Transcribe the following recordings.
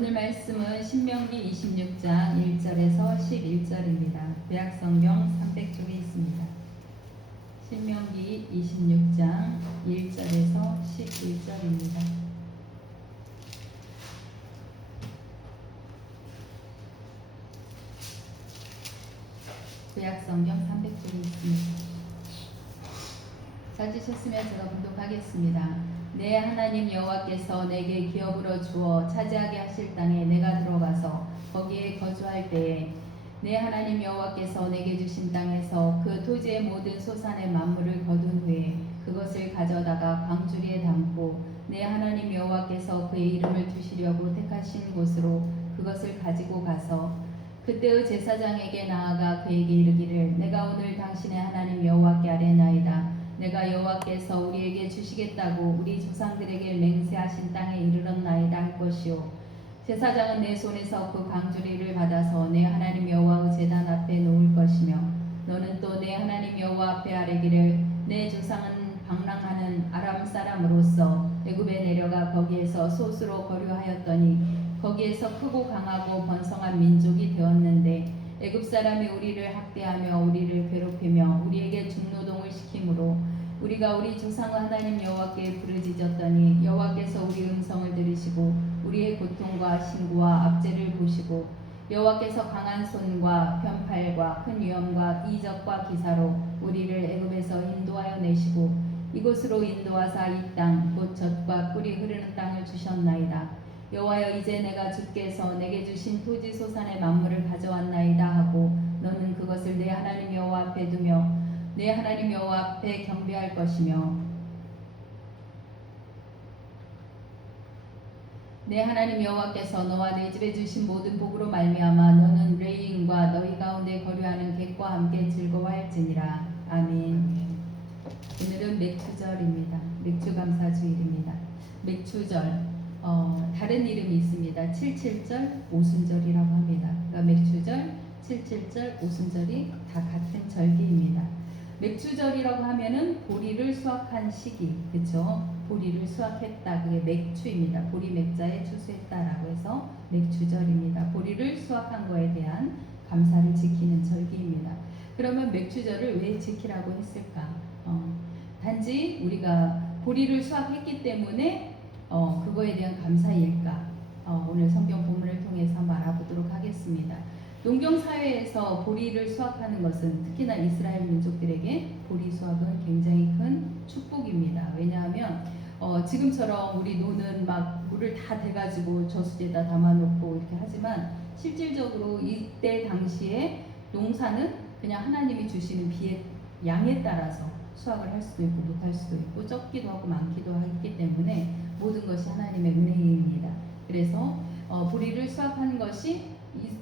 오늘 말씀은 신명기 26장 1절에서 11절입니다. 구약성경 300쪽에 있습니다. 신명기 26장 1절에서 11절입니다. 구약성경 300쪽에 있습니다. 찾으셨으면 제가 봉독하겠습니다. 내 하나님 여호와께서 내게 기업으로 주어 차지하게 하실 땅에 내가 들어가서 거기에 거주할 때에 내 하나님 여호와께서 내게 주신 땅에서 그 토지의 모든 소산의 만물을 거둔 후에 그것을 가져다가 광주리에 담고 내 하나님 여호와께서 그의 이름을 두시려고 택하신 곳으로 그것을 가지고 가서 그때의 제사장에게 나아가 그에게 이르기를 내가 오늘 당신의 하나님 여호와께 아뢰나이다. 내가 여호와께서 우리에게 주시겠다고 우리 조상들에게 맹세하신 땅에 이르렀나이다 할 것이요 제사장은 내 손에서 그 광주리를 받아서 내 하나님 여호와의 제단 앞에 놓을 것이며 너는 또 내 하나님 여호와 앞에 아뢰기를 내 조상은 방랑하는 아람 사람으로서 애굽에 내려가 거기에서 솥으로 거류하였더니 거기에서 크고 강하고 번성한 민족이 되었는데 애굽 사람이 우리를 학대하며 우리를 괴롭히며 우리에게 중노동을 시키므로 우리가 우리 조상의 하나님 여호와께 부르짖었더니 여호와께서 우리 음성을 들으시고 우리의 고통과 신고와 압제를 보시고 여호와께서 강한 손과 편팔과 큰 위엄과 이적과 기사로 우리를 애굽에서 인도하여 내시고 이곳으로 인도하사 이 땅 곧 젖과 꿀이 흐르는 땅을 주셨나이다. 여호와여 이제 내가 주께서 내게 주신 토지 소산의 만물을 가져왔나이다 하고 너는 그것을 내 하나님 여호와 앞에 두며 내 하나님 여호와 앞에 경배할 것이며 내 하나님 여호와께서 너와 내 집에 주신 모든 복으로 말미암아 너는 레위인과 너희 가운데 거류하는 객과 함께 즐거워할지니라. 아멘. 오늘은 맥주절입니다. 맥주감사주일입니다. 맥주절 다른 이름이 있습니다. 77절, 오순절이라고 합니다. 그러니까 맥주절, 77절, 오순절이 다 같은 절기입니다. 맥주절이라고 하면은 보리를 수확한 시기, 그렇죠? 보리를 수확했다. 그게 맥추입니다. 보리 맥자에 추수했다라고 해서 맥주절입니다. 보리를 수확한 거에 대한 감사를 지키는 절기입니다. 그러면 맥주절을 왜 지키라고 했을까? 단지 우리가 보리를 수확했기 때문에 그거에 대한 감사일까? 오늘 성경 본문을 통해서 한번 알아보도록 하겠습니다. 농경사회에서 보리를 수확하는 것은 특히나 이스라엘 민족들에게 보리 수확은 굉장히 큰 축복입니다. 왜냐하면 지금처럼 우리 노는 막 물을 다 대가지고 저수지에다 담아놓고 이렇게 하지만 실질적으로 이때 당시에 농사는 그냥 하나님이 주시는 비의 양에 따라서 수확을 할 수도 있고 못할 수도 있고 적기도 하고 많기도 하기 때문에 모든 것이 하나님의 은혜입니다. 그래서 보리를 수확한 것이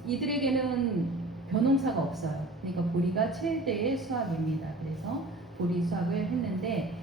이들에게는 벼농사가 없어요. 그러니까 보리가 최대의 수확입니다. 그래서 보리 수확을 했는데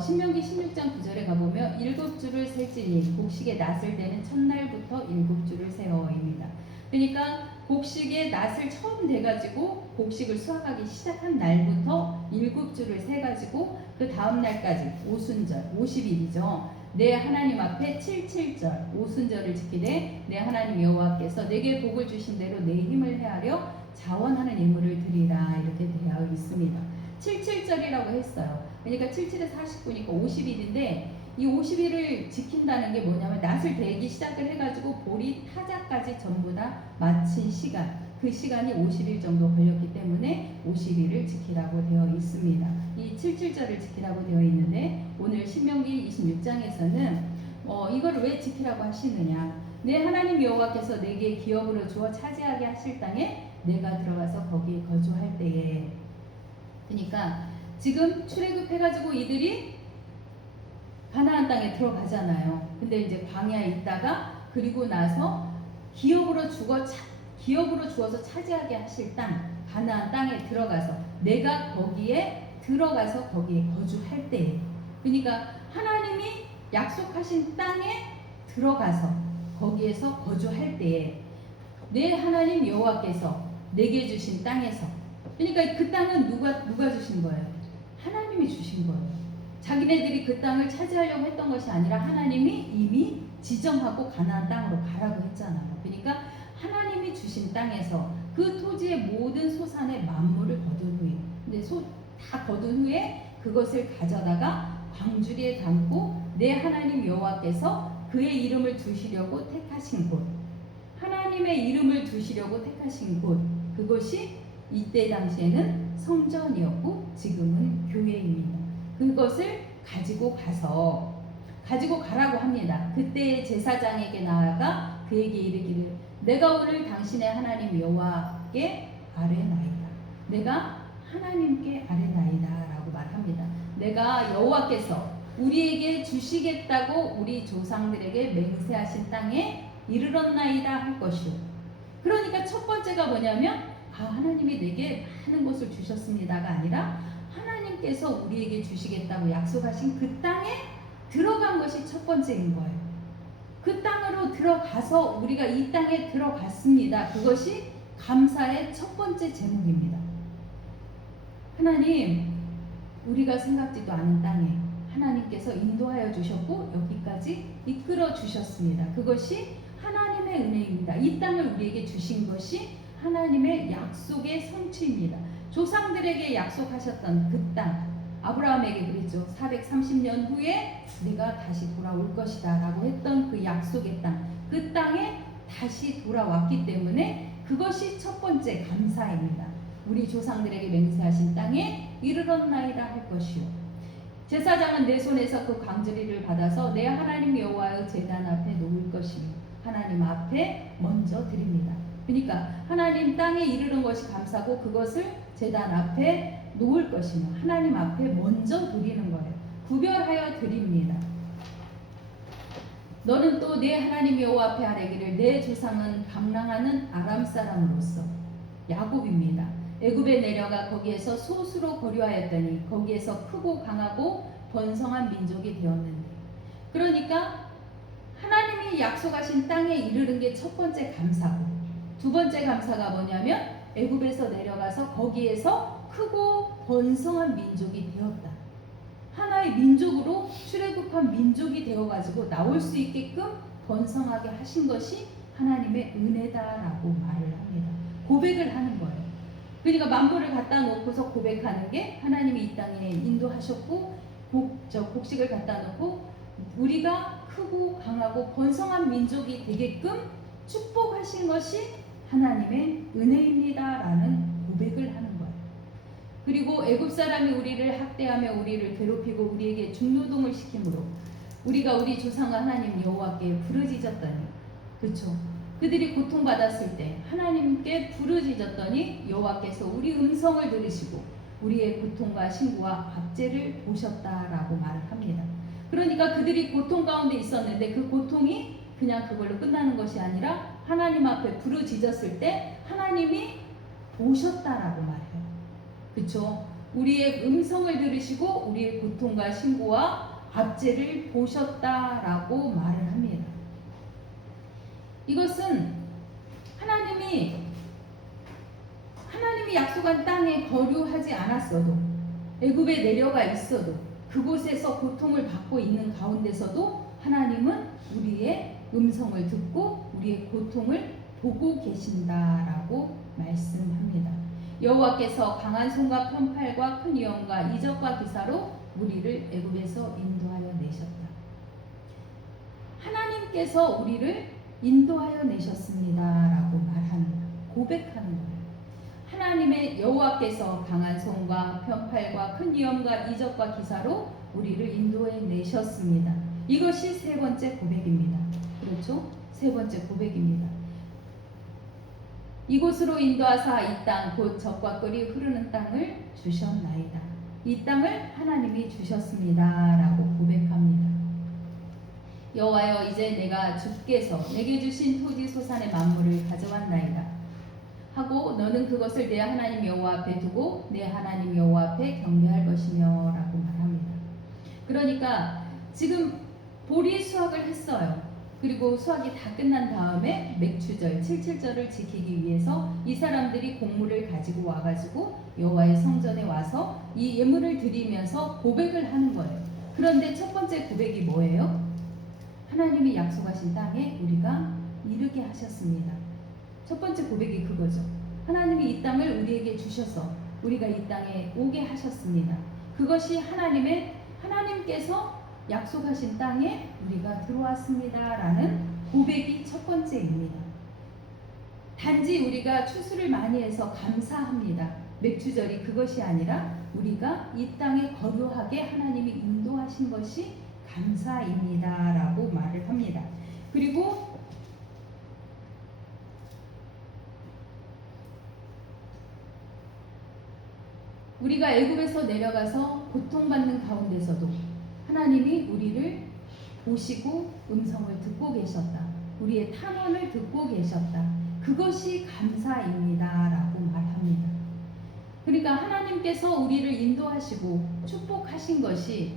신명기 16장 9절에 가보면 7주를 셀지니 곡식의 낫을 대는 첫날부터 7주를 세어입니다. 그러니까 곡식의 낫을 처음 대가지고 곡식을 수확하기 시작한 날부터 7주를 세가지고 그 다음 날까지 오순절 50일이죠. 내 하나님 앞에 77절 오순절을 지키되 내 하나님 여호와께서 내게 복을 주신 대로 내 힘을 헤아려 자원하는 예물을 드리라 이렇게 되어 있습니다. 77절이라고 했어요. 그러니까 77에 49니까 50일인데 이 50일을 지킨다는 게 뭐냐면 낫을 대기 시작을 해가지고 보리 타자까지 전부 다 마친 시간 그 시간이 50일 정도 걸렸기 때문에 50일을 지키라고 되어 있습니다. 이 77절을 지키라고 되어 있는데 오늘 신명기 26장에서는 이거를 왜 지키라고 하시느냐. 내 하나님 여호와께서 내게 기업으로 주어 차지하게 하실 땅에 내가 들어가서 거기에 거주할 때에 그러니까 지금 출애굽해가지고 이들이 가나안 땅에 들어가잖아요. 근데 이제 광야에 있다가 그리고 나서 기업으로 주어서 차지하게 하실 땅 가나안 땅에 들어가서 내가 거기에 들어가서 거기에 거주할 때 그러니까 하나님이 약속하신 땅에 들어가서 거기에서 거주할 때에 내 하나님 여호와께서 내게 주신 땅에서 그러니까 그 땅은 누가 주신 거예요? 하나님이 주신 거예요. 자기네들이 그 땅을 차지하려고 했던 것이 아니라 하나님이 이미 지정하고 가나안 땅으로 가라고 했잖아요. 그러니까 하나님이 주신 땅에서 그 토지의 모든 소산의 만물을 거둔 후에, 근데 다 거둔 후에 그것을 가져다가 광주리에 담고 내 하나님 여호와께서 그의 이름을 두시려고 택하신 곳, 하나님의 이름을 두시려고 택하신 곳, 그것이 이때 당시에는 성전이었고 지금은 교회입니다. 그것을 가지고 가라고 합니다. 그때 제사장에게 나아가 그에게 이르기를 내가 오늘 당신의 하나님 여호와께 아뢰나이다. 내가 하나님께 아뢰나이다 라고 말합니다. 내가 여호와께서 우리에게 주시겠다고 우리 조상들에게 맹세하신 땅에 이르렀나이다 할 것이요. 그러니까 첫 번째가 뭐냐면 하나님이 내게 많은 것을 주셨습니다가 아니라 하나님께서 우리에게 주시겠다고 약속하신 그 땅에 들어간 것이 첫 번째인 거예요. 그 땅으로 들어가서 우리가 이 땅에 들어갔습니다. 그것이 감사의 첫 번째 제목입니다. 하나님, 우리가 생각지도 않은 땅에 하나님께서 인도하여 주셨고 여기까지 이끌어 주셨습니다. 그것이 하나님의 은혜입니다. 이 땅을 우리에게 주신 것이 하나님의 약속의 성취입니다. 조상들에게 약속하셨던 그 땅, 아브라함에게 그랬죠. 430년 후에 내가 다시 돌아올 것이다 라고 했던 그 약속의 땅, 그 땅에 다시 돌아왔기 때문에 그것이 첫 번째 감사입니다. 우리 조상들에게 맹세하신 땅에 이르렀나이다 할 것이요. 제사장은 내 손에서 그 광주리를 받아서 내 하나님 여호와의 제단 앞에 놓을 것이며 하나님 앞에 먼저 드립니다. 그러니까 하나님 땅에 이르는 것이 감사고 그것을 제단 앞에 놓을 것이며 하나님 앞에 먼저 드리는 거예요. 구별하여 드립니다. 너는 또 내 하나님 여호와 앞에 아뢰기를 내 조상은 방랑하는 아람 사람으로서 야곱입니다. 애굽에 내려가 거기에서 소수로 거류하였더니 거기에서 크고 강하고 번성한 민족이 되었는데, 그러니까 하나님이 약속하신 땅에 이르는 게 첫 번째 감사고, 두 번째 감사가 뭐냐면 애굽에서 내려가서 거기에서 크고 번성한 민족이 되었다. 하나의 민족으로 출애굽한 민족이 되어가지고 나올 수 있게끔 번성하게 하신 것이 하나님의 은혜다라고 말을 합니다. 고백을 하는 거예요. 그러니까 만물을 갖다 놓고서 고백하는 게 하나님이 이 땅에 인도하셨고 곡식을 갖다 놓고 우리가 크고 강하고 번성한 민족이 되게끔 축복하신 것이 하나님의 은혜입니다라는 고백을 하는 거예요. 그리고 애굽 사람이 우리를 학대하며 우리를 괴롭히고 우리에게 중노동을 시키므로 우리가 우리 조상과 하나님 여호와께 부르짖었더니, 그렇죠? 그들이 고통받았을 때 하나님께 부르짖었더니 여호와께서 우리 음성을 들으시고 우리의 고통과 신고와 압제를 보셨다라고 말을 합니다. 그러니까 그들이 고통 가운데 있었는데 그 고통이 그냥 그걸로 끝나는 것이 아니라 하나님 앞에 부르짖었을 때 하나님이 보셨다라고 말해요. 그렇죠? 우리의 음성을 들으시고 우리의 고통과 신고와 압제를 보셨다라고 말을 합니다. 이것은 하나님이 약속한 땅에 거류하지 않았어도, 애굽에 내려가 있어도, 그곳에서 고통을 받고 있는 가운데서도 하나님은 우리의 음성을 듣고 우리의 고통을 보고 계신다라고 말씀합니다. 여호와께서 강한 손과 편팔과 큰 위엄과 이적과 기사로 우리를 애굽에서 인도하여 내셨다. 하나님께서 우리를 인도하여 내셨습니다라고 말하는, 고백하는 거예요. 하나님의 여호와께서 강한 손과 편팔과 큰 위엄과 이적과 기사로 우리를 인도해 내셨습니다. 이것이 세 번째 고백입니다. 그렇죠? 세 번째 고백입니다. 이곳으로 인도하사 이 땅 곧 젖과 꿀이 흐르는 땅을 주셨나이다. 이 땅을 하나님이 주셨습니다 라고 고백합니다. 여호와여, 이제 내가 주께서 내게 주신 토지 소산의 만물을 가져왔나이다 하고 너는 그것을 내 하나님 여호와 앞에 두고 내 하나님 여호와 앞에 경배할 것이며 라고 말합니다. 그러니까 지금 보리 수확을 했어요. 그리고 수확이 다 끝난 다음에 맥추절 77절을 지키기 위해서 이 사람들이 곡물을 가지고 와가지고 여호와의 성전에 와서 이 예물을 드리면서 고백을 하는 거예요. 그런데 첫 번째 고백이 뭐예요? 하나님이 약속하신 땅에 우리가 이르게 하셨습니다. 첫 번째 고백이 그거죠. 하나님이 이 땅을 우리에게 주셔서 우리가 이 땅에 오게 하셨습니다. 그것이 하나님께서 약속하신 땅에 우리가 들어왔습니다 라는 고백이 첫 번째입니다. 단지 우리가 추수를 많이 해서 감사합니다. 맥주절이 그것이 아니라 우리가 이 땅에 거류하게 하나님이 인도하신 것이 감사입니다 라고 말을 합니다. 그리고 우리가 애굽에서 내려가서 고통받는 가운데서도 하나님이 우리를 보시고 음성을 듣고 계셨다. 우리의 탄원을 듣고 계셨다. 그것이 감사입니다 라고 말합니다. 그러니까 하나님께서 우리를 인도하시고 축복하신 것이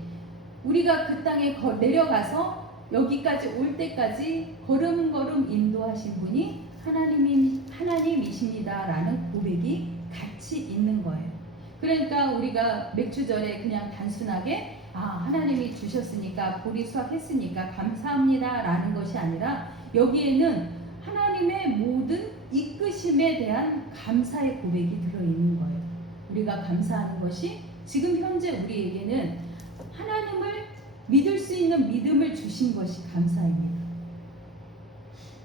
우리가 그 땅에 내려가서 여기까지 올 때까지 걸음걸음 인도하신 분이 하나님이십니다 라는 고백이 같이 있는 거예요. 그러니까 우리가 맥주절에 그냥 단순하게 하나님이 주셨으니까 보리 수확했으니까 감사합니다 라는 것이 아니라 여기에는 하나님의 모든 이끄심에 대한 감사의 고백이 들어있는 거예요. 우리가 감사하는 것이 지금 현재 우리에게는 하나님을 믿을 수 있는 믿음을 주신 것이 감사입니다.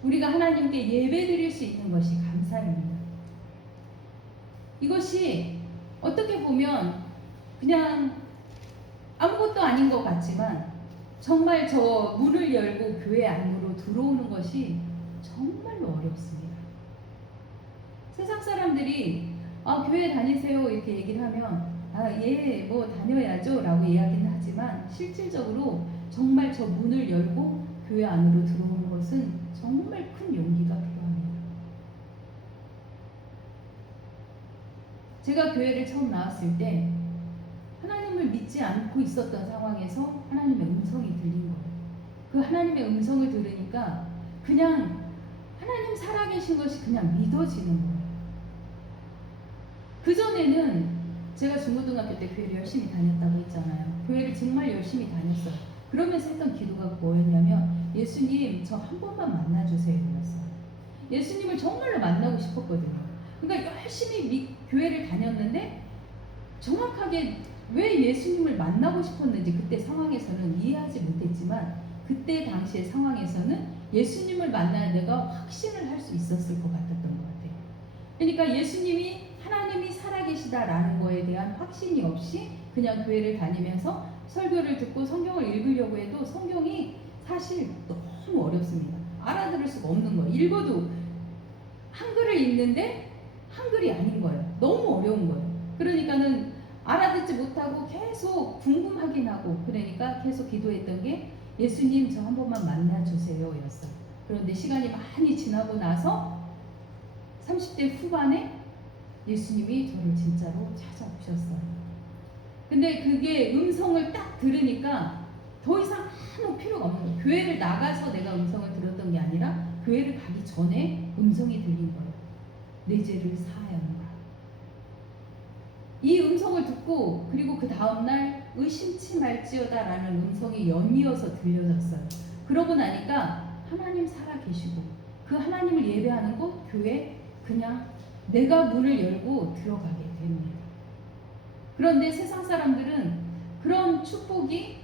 우리가 하나님께 예배드릴 수 있는 것이 감사입니다. 이것이 어떻게 보면 그냥 아무것도 아닌 것 같지만 정말 저 문을 열고 교회 안으로 들어오는 것이 정말로 어렵습니다. 세상 사람들이 교회 다니세요 이렇게 얘기를 하면 예, 뭐 다녀야죠 라고 이야기는 하지만 실질적으로 정말 저 문을 열고 교회 안으로 들어오는 것은 정말 큰 용기가 필요합니다. 제가 교회를 처음 나왔을 때 하나님을 믿지 않고 있었던 상황에서 하나님의 음성이 들린 거예요. 그 하나님의 음성을 들으니까 그냥 하나님 살아계신 것이 그냥 믿어지는 거예요. 그전에는 제가 중고등학교 때 교회를 열심히 다녔다고 했잖아요. 교회를 정말 열심히 다녔어요. 그러면서 했던 기도가 뭐였냐면 예수님 저 한 번만 만나주세요 였어요. 예수님을 정말로 만나고 싶었거든요. 그러니까 열심히 교회를 다녔는데 정확하게 왜 예수님을 만나고 싶었는지 그때 상황에서는 이해하지 못했지만 그때 당시의 상황에서는 예수님을 만나야 내가 확신을 할 수 있었을 것 같았던 것 같아요. 그러니까 하나님이 살아계시다라는 거에 대한 확신이 없이 그냥 교회를 다니면서 설교를 듣고 성경을 읽으려고 해도 성경이 사실 너무 어렵습니다. 알아들을 수가 없는 거예요. 읽어도 한글을 읽는데 한글이 아닌 거예요. 너무 어려운 거예요. 그러니까는 알아듣지 못하고 계속 궁금하긴 하고 그러니까 계속 기도했던 게 예수님 저 한 번만 만나주세요 였어요. 그런데 시간이 많이 지나고 나서 30대 후반에 예수님이 저를 진짜로 찾아오셨어요. 근데 그게 음성을 딱 들으니까 더 이상 아무 필요가 없는 거예요. 교회를 나가서 내가 음성을 들었던 게 아니라 교회를 가기 전에 음성이 들린 거예요. 내 죄를 사하여 하노라. 이 음성을 듣고 그리고 그 다음날 의심치 말지어다 라는 음성이 연이어서 들려졌어요. 그러고 나니까 하나님 살아계시고 그 하나님을 예배하는 곳 교회 그냥 내가 문을 열고 들어가게 됩니다. 그런데 세상 사람들은 그런 축복이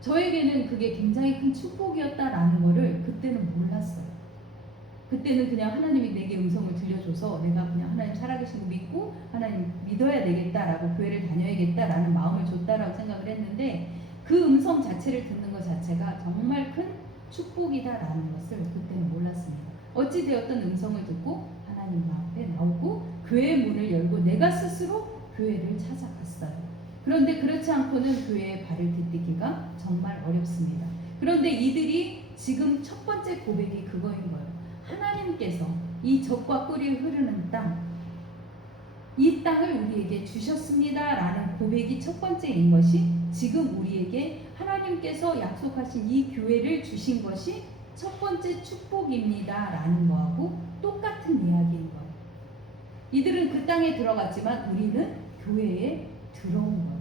저에게는 그게 굉장히 큰 축복이었다라는 거를 그때는 몰랐어요. 그때는 그냥 하나님이 내게 음성을 들려줘서 내가 그냥 하나님 살아계신 거 믿고 하나님 믿어야 되겠다라고 교회를 다녀야겠다라는 마음을 줬다라고 생각을 했는데 그 음성 자체를 듣는 것 자체가 정말 큰 축복이다라는 것을 그때는 몰랐습니다. 어찌 되었던 음성을 듣고 하나님 앞에 나오고 교회의 문을 열고 내가 스스로 교회를 찾아갔어요. 그런데 그렇지 않고는 교회에 발을 디디기가 정말 어렵습니다. 그런데 이들이 지금 첫 번째 고백이 그거인 거예요. 하나님께서 이 젖과 꿀이 흐르는 땅, 이 땅을 우리에게 주셨습니다 라는 고백이 첫 번째인 것이 지금 우리에게 하나님께서 약속하신 이 교회를 주신 것이 첫 번째 축복입니다 라는 거하고 똑같은 이야기인 거예요. 이들은 그 땅에 들어갔지만 우리는 교회에 들어온 거예요.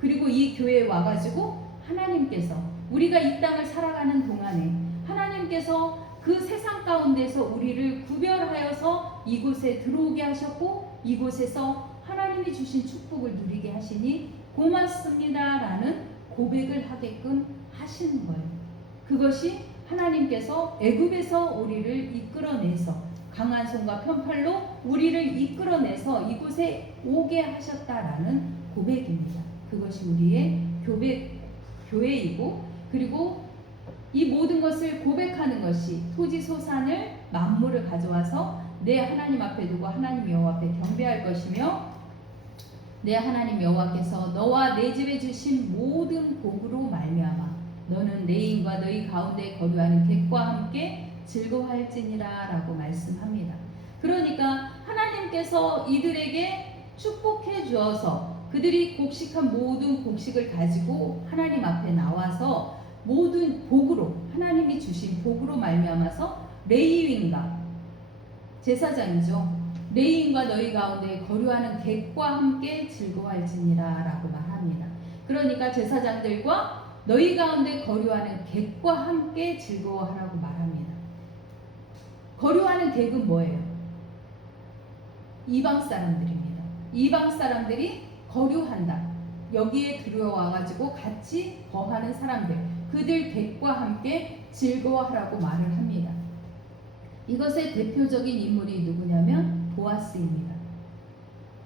그리고 이 교회에 와가지고 하나님께서 우리가 이 땅을 살아가는 동안에 하나님께서 그 세상 가운데서 우리를 구별하여서 이곳에 들어오게 하셨고 이곳에서 하나님이 주신 축복을 누리게 하시니 고맙습니다라는 고백을 하게끔 하시는 거예요. 그것이 하나님께서 애굽에서 우리를 이끌어내서 강한 손과 편팔로 우리를 이끌어내서 이곳에 오게 하셨다라는 고백입니다. 그것이 우리의 교회이고 그리고 이 모든 것을 고백하는 것이 토지소산을 만물을 가져와서 내 하나님 앞에 두고 하나님 여호와 앞에 경배할 것이며 내 하나님 여호와께서 너와 내 집에 주신 모든 복으로 말미암아 너는 레인과 너희 가운데 거류하는 객과 함께 즐거워할지니라 라고 말씀합니다. 그러니까 하나님께서 이들에게 축복해 주어서 그들이 곡식한 모든 곡식을 가지고 하나님 앞에 나와서 모든 복으로 하나님이 주신 복으로 말미암아서 레위인과 제사장이죠. 레위인과 너희 가운데 거류하는 객과 함께 즐거워할지니라 라고 말합니다. 그러니까 제사장들과 너희 가운데 거류하는 객과 함께 즐거워하라고 말합니다. 거류하는 객은 뭐예요? 이방 사람들입니다. 이방 사람들이 거류한다. 여기에 들어와가지고 같이 거하는 사람들, 그들 객과 함께 즐거워하라고 말을 합니다. 이것의 대표적인 인물이 누구냐면 보아스입니다.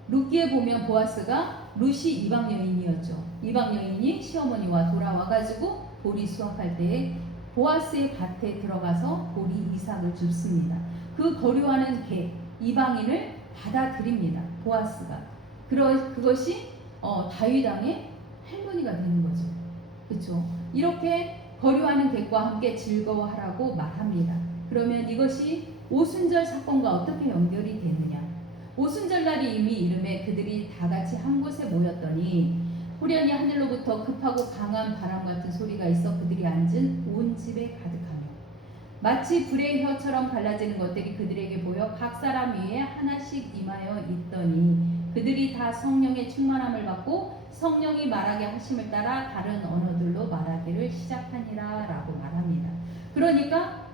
룻기에 보면 보아스가 룻이 이방 여인이었죠. 이방 여인이 시어머니와 돌아와가지고 보리 수확할 때에 보아스의 밭에 들어가서 보리 이삭을 줍습니다. 그 거류하는 개 이방인을 받아들입니다. 보아스가. 그것이 다윗 왕의 할머니가 되는 거죠. 그렇죠? 이렇게 거류하는 객과 함께 즐거워하라고 말합니다. 그러면 이것이 오순절 사건과 어떻게 연결이 되느냐? 오순절 날이 이미 이름에 그들이 다 같이 한 곳에 모였더니 호련히 하늘로부터 급하고 강한 바람 같은 소리가 있어 그들이 앉은 온 집에 가득하며 마치 불의 혀처럼 갈라지는 것들이 그들에게 보여 각 사람 위에 하나씩 임하여 있더니 그들이 다 성령의 충만함을 받고 성령이 말하게 하심을 따라 다른 언어들로 말하기를 시작하니라 라고 말합니다. 그러니까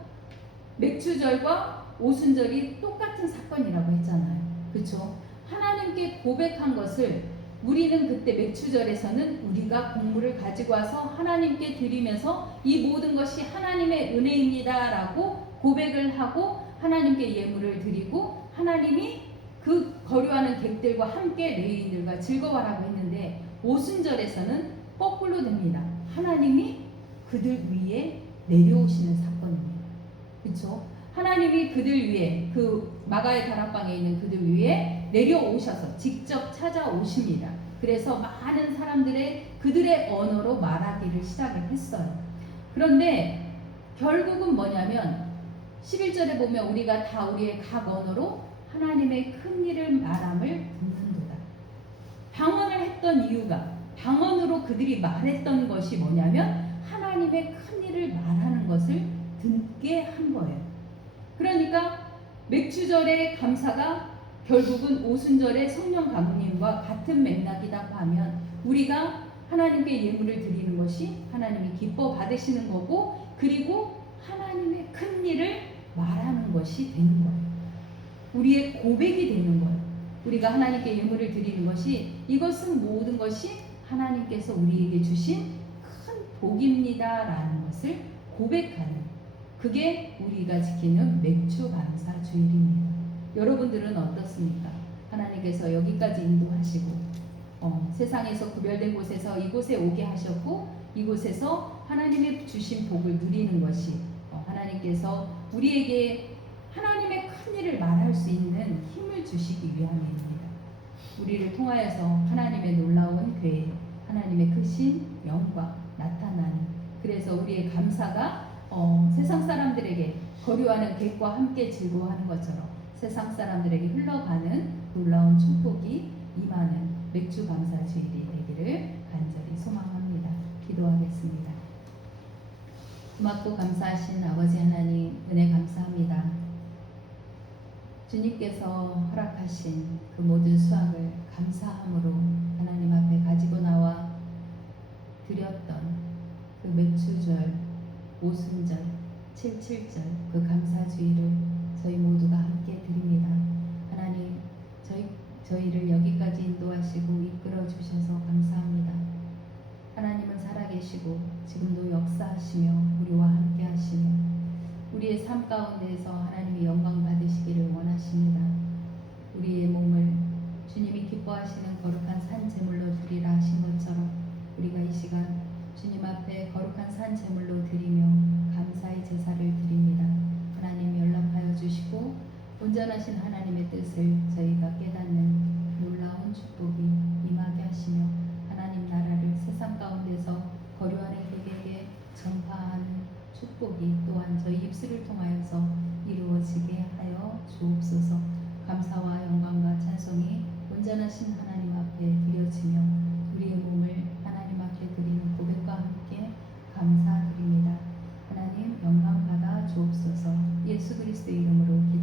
맥주절과 오순절이 똑같은 사건이라고 했잖아요. 그렇죠? 하나님께 고백한 것을 우리는 그때 맥주절에서는 우리가 곡물을 가지고 와서 하나님께 드리면서 이 모든 것이 하나님의 은혜입니다 라고 고백을 하고 하나님께 예물을 드리고 하나님이 그 거류하는 객들과 함께 레위인들과 즐거워하라고 했는데 오순절에서는 거꾸로 됩니다. 하나님이 그들 위에 내려오시는 사건입니다. 그렇죠? 하나님이 그들 위에 그 마가의 다락방에 있는 그들 위에 내려오셔서 직접 찾아오십니다. 그래서 많은 사람들의 그들의 언어로 말하기를 시작을 했어요. 그런데 결국은 뭐냐면 11절에 보면 우리가 다 우리의 각 언어로 하나님의 큰 일을 말함을 듣는도다. 방언을 했던 이유가 방언으로 그들이 말했던 것이 뭐냐면 하나님의 큰 일을 말하는 것을 듣게 한 거예요. 그러니까 맥주절의 감사가 결국은 오순절의 성령 강림과 같은 맥락이라고 하면 우리가 하나님께 예물을 드리는 것이 하나님이 기뻐 받으시는 거고 그리고 하나님의 큰 일을 말하는 것이 되는 거예요. 우리의 고백이 되는 거예요. 우리가 하나님께 예물을 드리는 것이 이것은 모든 것이 하나님께서 우리에게 주신 큰 복입니다라는 것을 고백하는 그게 우리가 지키는 맥주 감사 주일입니다. 여러분들은 어떻습니까? 하나님께서 여기까지 인도하시고 세상에서 구별된 곳에서 이곳에 오게 하셨고 이곳에서 하나님의 주신 복을 누리는 것이 하나님께서 우리에게 하나님의 큰 일을 말할 수 있는 힘을 주시기 위함입니다. 우리를 통하여서 하나님의 놀라운 괴, 하나님의 크신 영광 나타나는 그래서 우리의 감사가 세상 사람들에게 거류하는 객과 함께 즐거워하는 것처럼 세상 사람들에게 흘러가는 놀라운 축복이 임하는 맥주 감사 주일이 되기를 간절히 소망합니다. 기도하겠습니다. 고맙고 감사하신 아버지 하나님 은혜 감사합니다. 주님께서 허락하신 그 모든 수확을 감사함으로 하나님 앞에 가지고 나와 드렸던 그 매추절, 오순절, 77절 그 감사주의를 저희 모두가 함께 드립니다. 하나님, 저희를 여기까지 인도하시고 이끌어 주셔서 감사합니다. 하나님은 살아계시고 지금도 역사하시며 우리와 함께 하시며 우리의 삶 가운데에서 하나님의 영광 받으시기를 원하십니다. 우리의 몸을 주님이 기뻐하시는 거룩한 산 제물로 드리라 하신 것처럼 우리가 이 시간 주님 앞에 거룩한 산 제물로 드리며 감사의 제사를 드립니다. 하나님 연락하여 주시고 온전하신 하나님의 뜻을 저희가 깨닫는 놀라운 축복이 임하게 하시며 하나님 나라를 세상 가운데서 거류하는 그에게 전파하는 축복이 또한 저희 입술을 통하여서 이루어지게 하여 주옵소서. 감사와 영광과 찬송이 온전하신 하나님 앞에 드려지며 우리의 몸을 하나님 앞에 드리는 고백과 함께 감사드립니다. 하나님 영광 받아 주옵소서. 예수 그리스도의 이름으로 기도합니다.